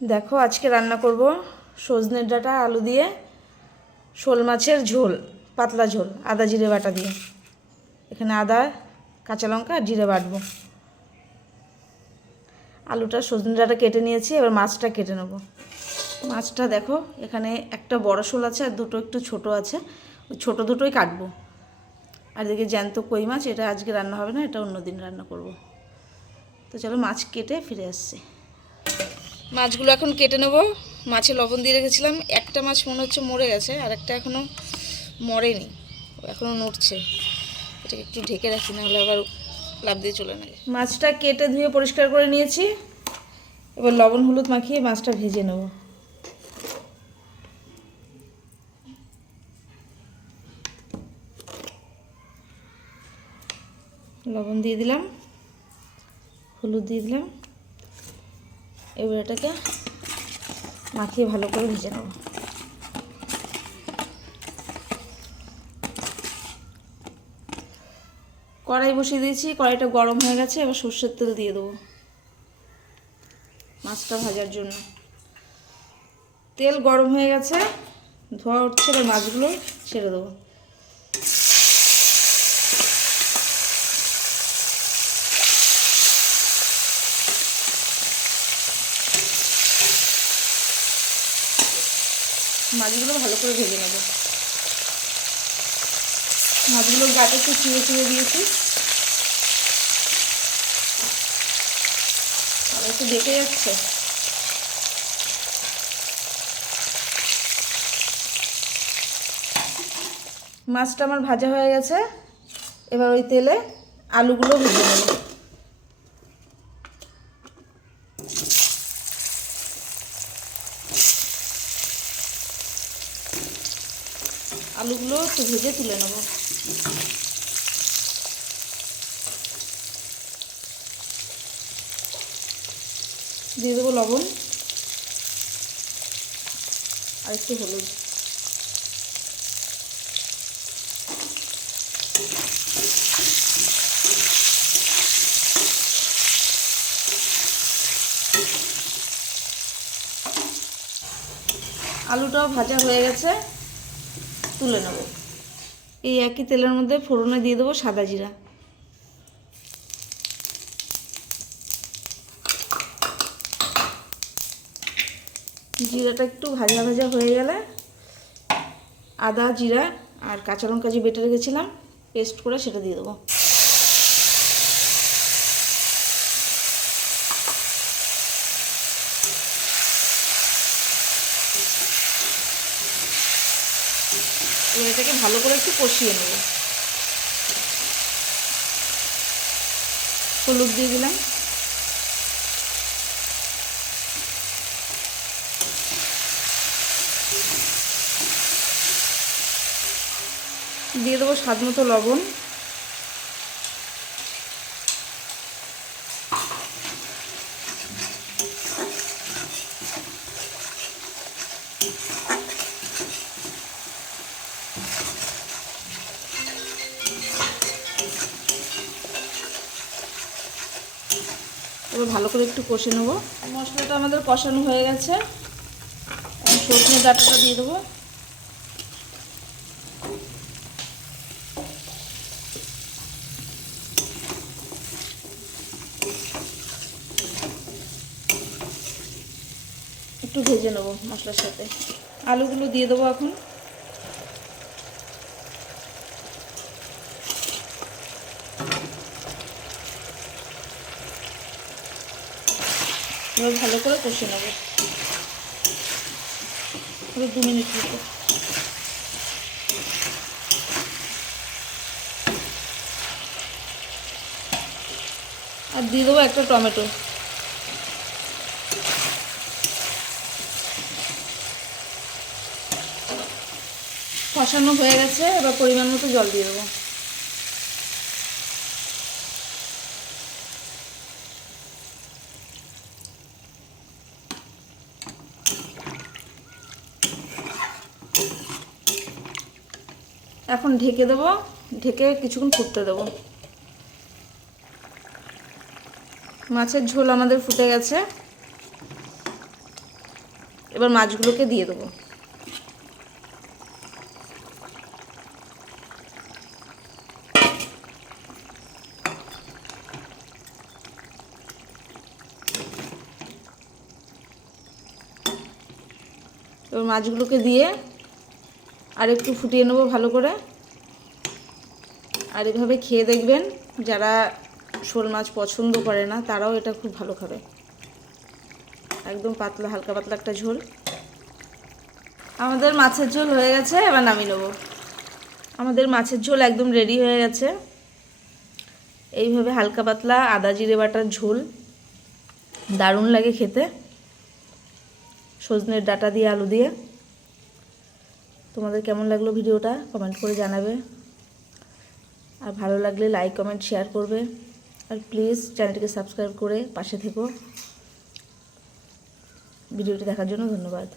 দেখো, আজকে রান্না করব সজনের ডাঁটা, আলু দিয়ে শোল মাছের ঝোল, পাতলা ঝোল, আদা, জিরে বাটা দিয়ে। এখানে আদা, কাঁচা লঙ্কা আর জিরে বাটবো। আলুটা সজনে ডাঁটা কেটে নিয়েছি, এবার মাছটা কেটে নেব। মাছটা দেখো, এখানে একটা বড় শোল আছে আর দুটো একটু ছোট আছে। ওই ছোটো দুটোই কাটবো। আর এদিকে জ্যান্ত কই মাছ, এটা আজকে রান্না হবে না, এটা অন্য দিন রান্না করব। তো চলো, মাছ কেটে ফিরে আসছি। মাছগুলো এখন কেটে নেব। মাছে লবণ দিয়ে রেখেছিলাম। একটা মাছ মনে হচ্ছে মরে গেছে, আর একটা এখনও মরেনি। এখনও নড়ছে। এটাকে একটু ঢেকে রাখি, নাহলে আবার লাভ দিয়ে চলে নেবে মাছটা কেটে ধুয়ে পরিষ্কার করে নিয়েছি। এবার লবণ হলুদ মাখিয়ে মাছটা ভেজে নেব। লবণ দিয়ে দিলাম। হলুদ দিয়ে দিলাম। এবার এটাকে মাখিয়ে ভালো করে ভেজে নেব। কড়াই বসিয়ে দিয়েছি, কড়াইটা গরম হয়ে গেছে, এবার সর্ষের তেল দিয়ে দেবো মাছটা ভাজার জন্য। তেল গরম হয়ে গেছে, ধোয়া উঠছে, এবার মাছগুলো ছেড়ে দেবো। মাছগুলো ভালো করে ভেজে নেব। মাছগুলো গাটে একটু চিড়ে চিড়ে দিয়েছি। আর একটু দেখে যাচ্ছে। মাছটা আমার ভাজা হয়ে গেছে। এবার ওই তেলে আলুগুলো ভেজে নেব। আলুগুলো একটু ভেজে তুলে নেব। দিয়ে দেবো লবণ আর একটু হলুদ। আলুটাও ভাজা হয়ে গেছে। তুলে নেব। এই একই তেলের মধ্যে ফোড়নে দিয়ে দেবো সাদা জিরা। জিরাটা একটু ভাজা ভাজা হয়ে গেলে আদা, জিরা আর কাঁচা লঙ্কা যে বেটে রেখেছিলাম, পেস্ট করে সেটা দিয়ে দেবো। এবার এটাকে ভালো করে একটু কষিয়ে নেব। হলুদ দিয়ে দিলাম। দিয়ে দেবো স্বাদ মতো লবণ। এবার ভালো করে একটু কষে নেব। মশলাটা আমাদের কষানো হয়ে গেছে। সজনে ডাঁটাটা দিয়ে দেবো। একটু ভেজে নেব মশলার সাথে। আলুগুলো দিয়ে দেবো এখন। এবার ভালো করে কষে নেব। দু মিনিট মতো। আর দিয়ে দেবো একটা টমেটো। কষানো হয়ে গেছে, এবার পরিমাণ মতো জল দিয়ে দেবো। এখন ঢেকে দেবো, ঢেকে কিছুক্ষণ ফুটতে দেবো। মাছের ঝোল আমাদের ফুটে গেছে। এবার মাছগুলোকে দিয়ে দেবো। এবার মাছগুলোকে দিয়ে আর একটু ফুটিয়ে নেব ভালো করে। আর এভাবে খেয়ে দেখবেন, যারা শোল মাছ পছন্দ করে না, তারাও এটা খুব ভালো খাবে। একদম পাতলা, হালকা পাতলা একটা ঝোল। আমাদের মাছের ঝোল হয়ে গেছে, এবার নামিয়ে নেব। আমাদের মাছের ঝোল একদম রেডি হয়ে গেছে। এইভাবে হালকা পাতলা আদা, জিরে বাটার ঝোল। দারুণ লাগে খেতে। সজনের ডাটা দিয়ে, আলু দিয়ে। তোমাদের কেমন লাগল ভিডিওটা? কমেন্ট করে জানাবে। আর ভালো লাগলে লাইক কমেন্ট শেয়ার করবে। আর প্লিজ চ্যানেলটিকে সাবস্ক্রাইব করে পাশে থেকো। ভিডিওটি দেখার জন্য ধন্যবাদ।